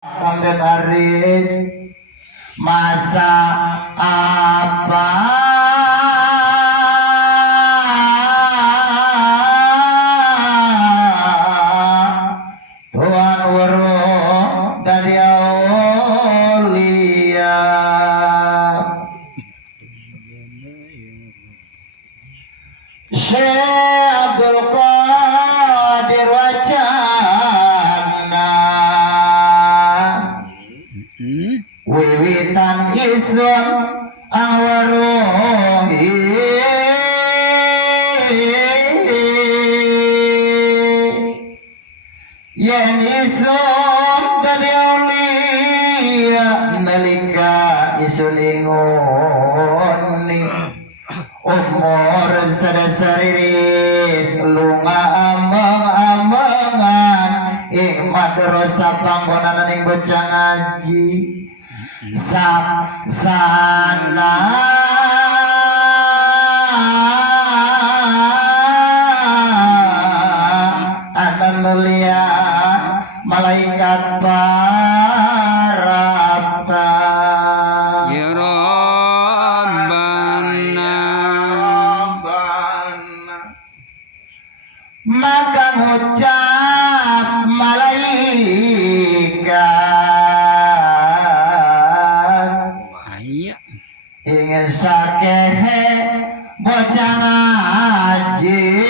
Haris masa apa Tuhan waro dari aulia Syekh Abdul Qadir Wacana wiwitan isun awaruhi yen isun dadi aulia nalika isun ingoni umur sadasariris lunga ameng-amengan ing madrasah panggonan ing bocah ngaji sana anak mulia malaikat parapta Ya Rabbana maka ngucap malaikat Ayah ingin sakehe bocah ngaji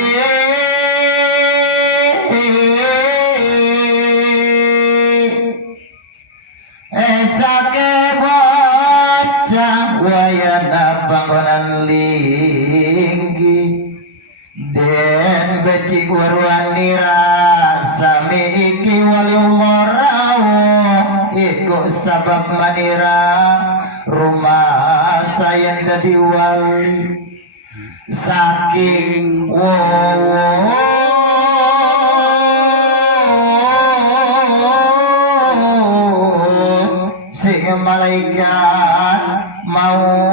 sake bocah wayana panggonan linggi den becik warwanira sami iki wali umarawo iku sabab manira rumah saya jadi wali saking sing malaikat mau